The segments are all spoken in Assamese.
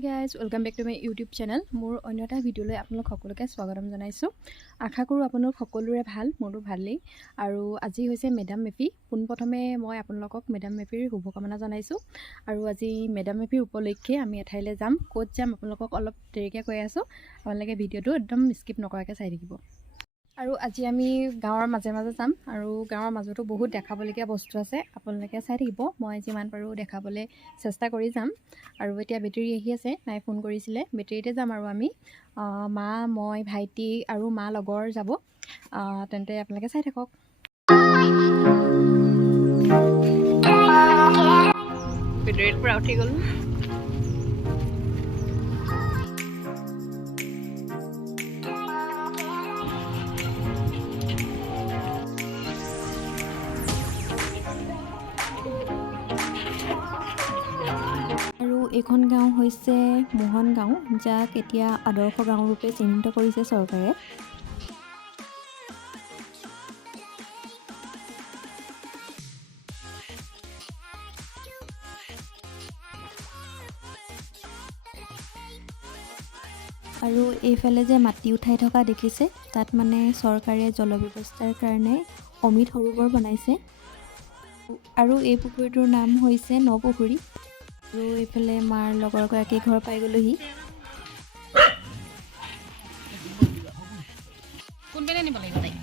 High guys, welcome back to my YouTube channel. মোৰ অন্য এটা ভিডিঅ'লৈ আপোনালোক সকলোকে স্বাগতম জনাইছোঁ। আশা কৰোঁ আপোনালোক সকলোৰে ভাল, মোৰো ভালেই। আৰু আজি হৈছে মেডাম মেফি। পোনপ্ৰথমে মই আপোনালোকক মেডাম মেফিৰ শুভকামনা জনাইছোঁ। আৰু আজি মেডাম মেফিৰ উপলক্ষে আমি এঠাইলৈ যাম। ক'ত যাম আপোনালোকক অলপ দেৰিকৈ কৈ আছোঁ। আপোনালোকে ভিডিঅ'টো একদম স্কিপ নকৰাকৈ চাই থাকিব। আৰু আজি আমি গাঁৱৰ মাজে মাজে যাম আৰু গাঁৱৰ মাজতো বহুত দেখাবলগীয়া বস্তু আছে। আপোনালোকে চাই থাকিব, মই যিমান পাৰোঁ দেখাবলৈ চেষ্টা কৰি যাম। আৰু এতিয়া বেটেৰী আহি আছে, মায়ে ফোন কৰিছিলে, বেটেৰীতে যাম। আৰু আমি মা, মই, ভাইটি আৰু মা লগৰ যাব। তেন্তে আপোনালোকে চাই থাকক। বেটেৰীত পূৰা উঠি গ'ল। আৰু এইখন গাঁও হৈছে মোহন গাঁও, যাক এতিয়া আদৰ্শ গাঁও ৰূপে চিহ্নিত কৰিছে চৰকাৰে। আৰু এইফালে যে মাটি উঠাই থকা দেখিছে, তাত মানে চৰকাৰে জলব্যৱস্থাৰ কাৰণে অমৃত সৰোবৰ বনাইছে। আৰু এই পুখুৰীটোৰ নাম হৈছে নপুখুৰী। আৰু এইফালে মাৰ লগৰগৰাকী ঘৰ পাই গ'লোহি। কোনপিনে নিব লাগিব তাইক?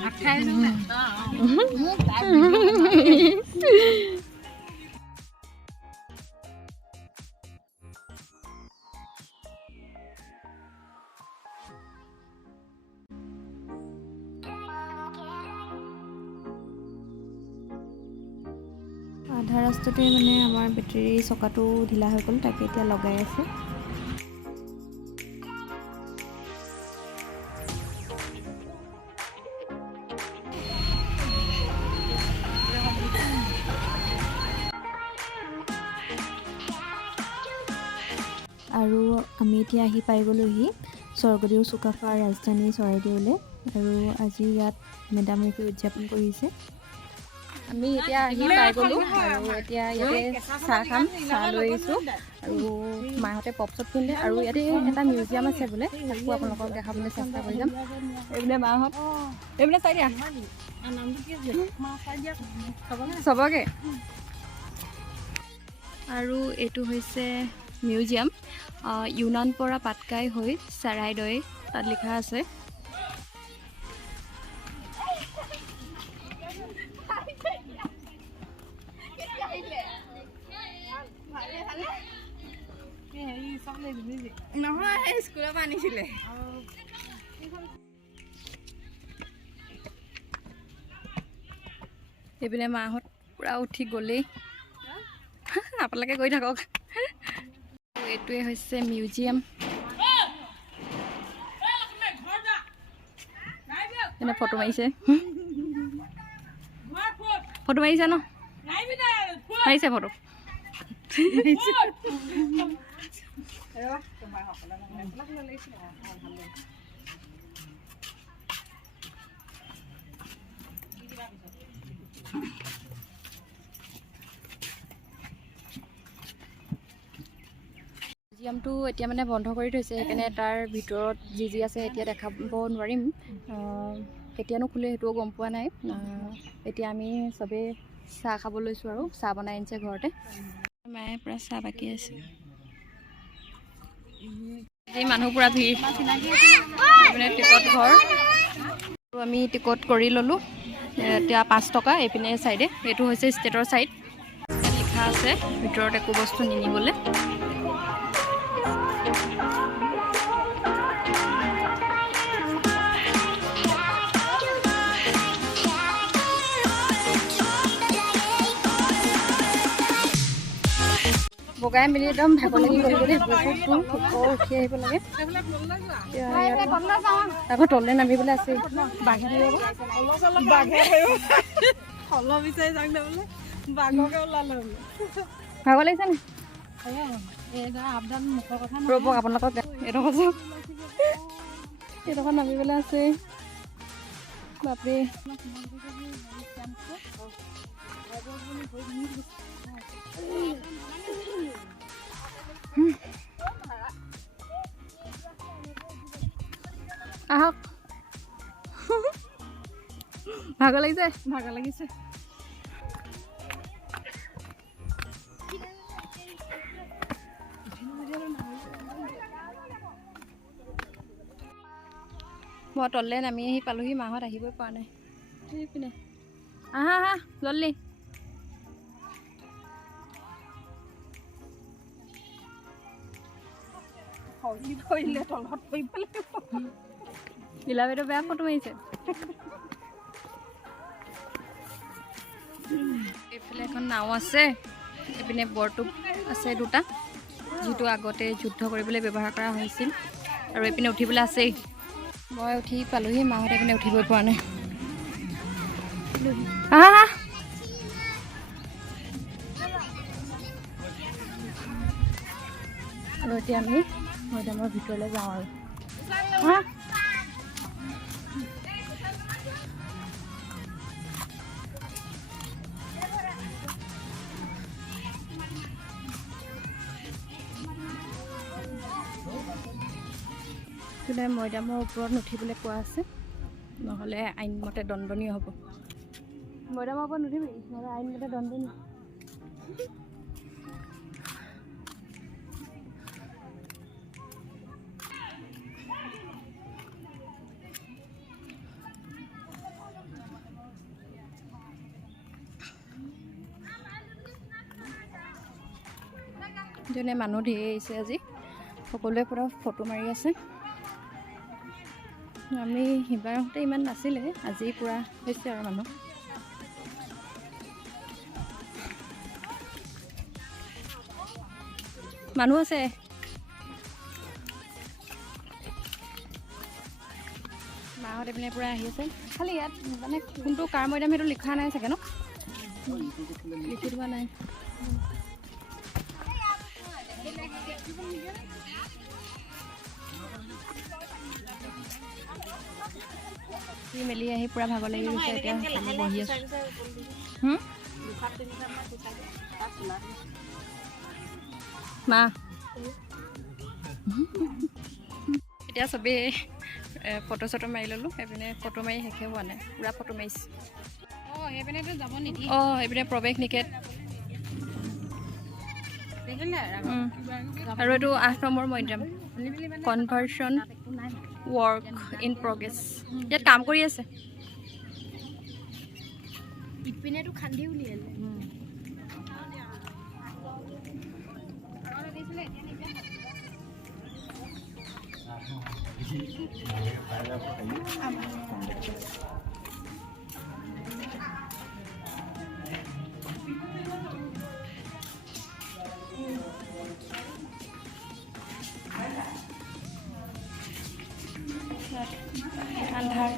ভাত খাই আধা ৰাস্তাতে মানে আমাৰ বেটেৰী চকাটো ঢিলা হৈ গ'ল, তাকে এতিয়া লগাই আছে। আৰু আমি এতিয়া আহি পাই গ'লোহি স্বৰ্গদেউ চুকাফাৰ ৰাজধানী চৰাইদেউলৈ। আৰু আজি ইয়াত মেডাম মেফি উদযাপন কৰিছে। আমি এতিয়া আহি পাই গ'লোঁ আৰু এতিয়া ইয়াতে চাহ খাম, চাহ লৈ আহিছোঁ। আৰু মাহঁতে পপ চপ কিনিলে। আৰু ইয়াতে এটা মিউজিয়াম আছে বোলে, তাকো আপোনালোকক দেখাবলৈ চেষ্টা কৰি যাম। এইপিনে মাহঁত, এইপিনে চাই দিয়া চবকে। আৰু এইটো হৈছে মিউজিয়াম, ইউনান পৰা পাটকাই হৈ চৰাইদেউ, তাত লিখা আছে। নহয়, স্কুলৰ পৰা আনিছিলে। এইপিনে মাহঁত পূৰা উঠি গ'লেই, আপোনালোকে গৈ থাকক। এইটোৱে হৈছে মিউজিয়াম। এনে ফটো মাৰিছে, ফটো মাৰিছে ন? মাৰিছে ফটো। মিউজিয়ামটো এতিয়া মানে বন্ধ কৰি থৈছে, সেইকাৰণে তাৰ ভিতৰত যি যি আছে এতিয়া দেখাব নোৱাৰিম। কেতিয়ানো খোলে সেইটোও গম পোৱা নাই। এতিয়া আমি চবেই চাহ খাব লৈছোঁ আৰু চাহ বনাই আনিছে ঘৰতে। মায়ে পূৰা চাহ বাকি আছে। এই মানুহ পূৰা ভিৰ। এইপিনে টিকট ঘৰ, আৰু আমি টিকট কৰি ল'লোঁ। এতিয়া 5 টকা এইপিনে চাইডে। এইটো হৈছে ষ্টেটৰ চাইড। ইয়াত লিখা আছে ভিতৰত একো বস্তু নিনিবলৈ। বগাই মেলি একদম ভাগৰ লাগি গ'ল দেই, বহুত দূৰ উঠি আহিব লাগে। আকৌ তললৈ নামিবলৈ আছে। ভাগৰ লাগিছে নি? ৰ'ব আপোনালোকক এইডোখৰ নামিবলৈ আছে। বাপৰে আহক ভাগৰ লাগিছে মই তললৈ নামি আহি পালোহি মাহঁত আহিবই পৰা নাই পিনে আহা আহা জল্দি লীলা বাইদেউ বেয়া ফটো মাৰিছে এইফালে এখন নাও আছে এইপিনে বৰটোপ আছে দুটা যিটো আগতে যুদ্ধ কৰিবলৈ ব্যৱহাৰ কৰা হৈছিল আৰু এইপিনে উঠিবলৈ আছেই মই উঠি পালোহি মাহঁতে এইপিনে উঠিবই পৰা নাই আহা আৰু এতিয়া আমি মৈদামৰ ভিতৰলৈ যাওঁ আৰু মৈদামৰ ওপৰত নুঠিবলৈ কোৱা আছে নহ'লে আইনমতে দণ্ডনীয় হ'ব মৈদামৰ ওপৰত নুঠিবি নহ'লে আইনমতে দণ্ডনীয় যেনে মানুহ ধেৰ আহিছে আজি সকলোৱে পুৰা ফটো মাৰি আছে আমি সিবাৰ আহোঁতে ইমান নাছিলে আজি পুৰা হৈছে আৰু মানুহ আছে মাহঁত এইপিনে পুৰা আহি আছে খালি ইয়াত মানে কোনটো কাৰ মৈদাম সেইটো লিখা নাই চাগে ন লিখি থোৱা নাই মেলি আহি পুৰা ভাগৰ লাগি গৈছে এতিয়া বহি আছো মা এতিয়া চবেই ফটো চটো মাৰি ল'লোঁ সেইপিনে ফটো মাৰি শেষে হোৱা নাই পুৰা ফটো মাৰিছে এইপিনে প্ৰৱেশ নিষেধ আৰু এইটো 8 number Moidam conversion work in progress ইয়াত কাম কৰি আছে ইপিনেটো খান্দি উলিয়ালে আন্ধাৰ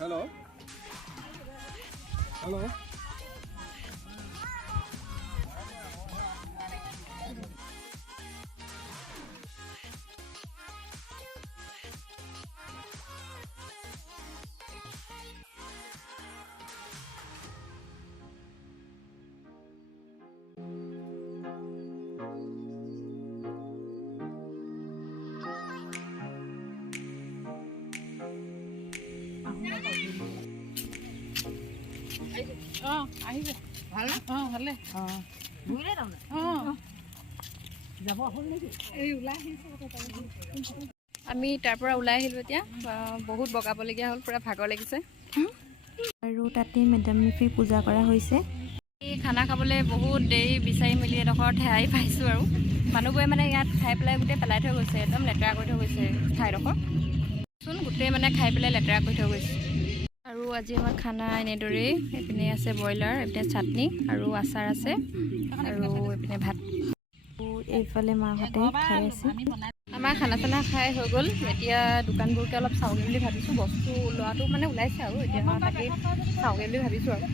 Hello. Hello. আহিছে ভালে ভালে ঘূৰে যাব হ'ল নেকি এই ওলাই আহিছে আমি তাৰ পৰা ওলাই আহিলোঁ এতিয়া বহুত বগাবলগীয়া হ'ল পুৰা ভাগৰ লাগিছে আৰু তাতে মেডাম মেফিৰ পূজা কৰা হৈছে এই খানা খাবলৈ বহুত দেৰি বিচাৰি মেলি এডোখৰ ঠাই পাইছোঁ আৰু মানুহবোৰে মানে ইয়াত খাই পেলাই গোটেই পেলাই থৈ গৈছে একদম লেতেৰা কৰি থৈ গৈছে ঠাইডোখৰ চোন গোটেই মানে খাই পেলাই লেতেৰা কৰি থৈ গৈছে আৰু আজি আমাৰ খানা এনেদৰেই এইপিনে আছে ব্ৰইলাৰ এইপিনে চাটনি আৰু আচাৰ আছে আৰু এইপিনে ভাত এইফালে মাহঁতে খাই আছে আমাৰ খানা চানা খাই হৈ গ'ল এতিয়া দোকানবোৰকে অলপ চাওঁগৈ বুলি ভাবিছোঁ বস্তু লোৱাটো মানে ওলাইছে আৰু এতিয়া তাকে চাওঁগৈ বুলি ভাবিছোঁ আৰু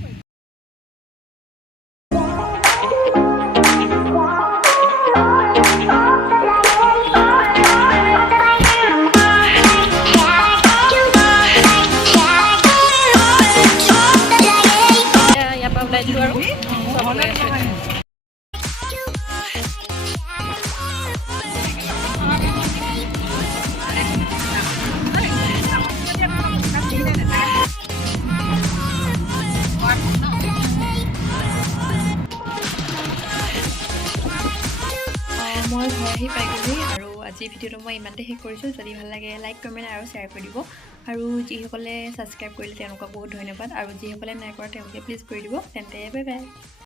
মই ঘৰ আহি পাই গ'লোহি আৰু আজিৰ ভিডিঅ'টো মই ইমানতে শেষ কৰিছোঁ। যদি ভাল লাগে লাইক কমেণ্ট আৰু শ্বেয়াৰ কৰি দিব আৰু যিসকলে ছাবস্ক্ৰাইব কৰিলে তেওঁলোকক বহুত ধন্যবাদ আৰু যিসকলে নাই কৰা তেওঁলোকে প্লিজ কৰি দিব। তেন্তে বাই বাই।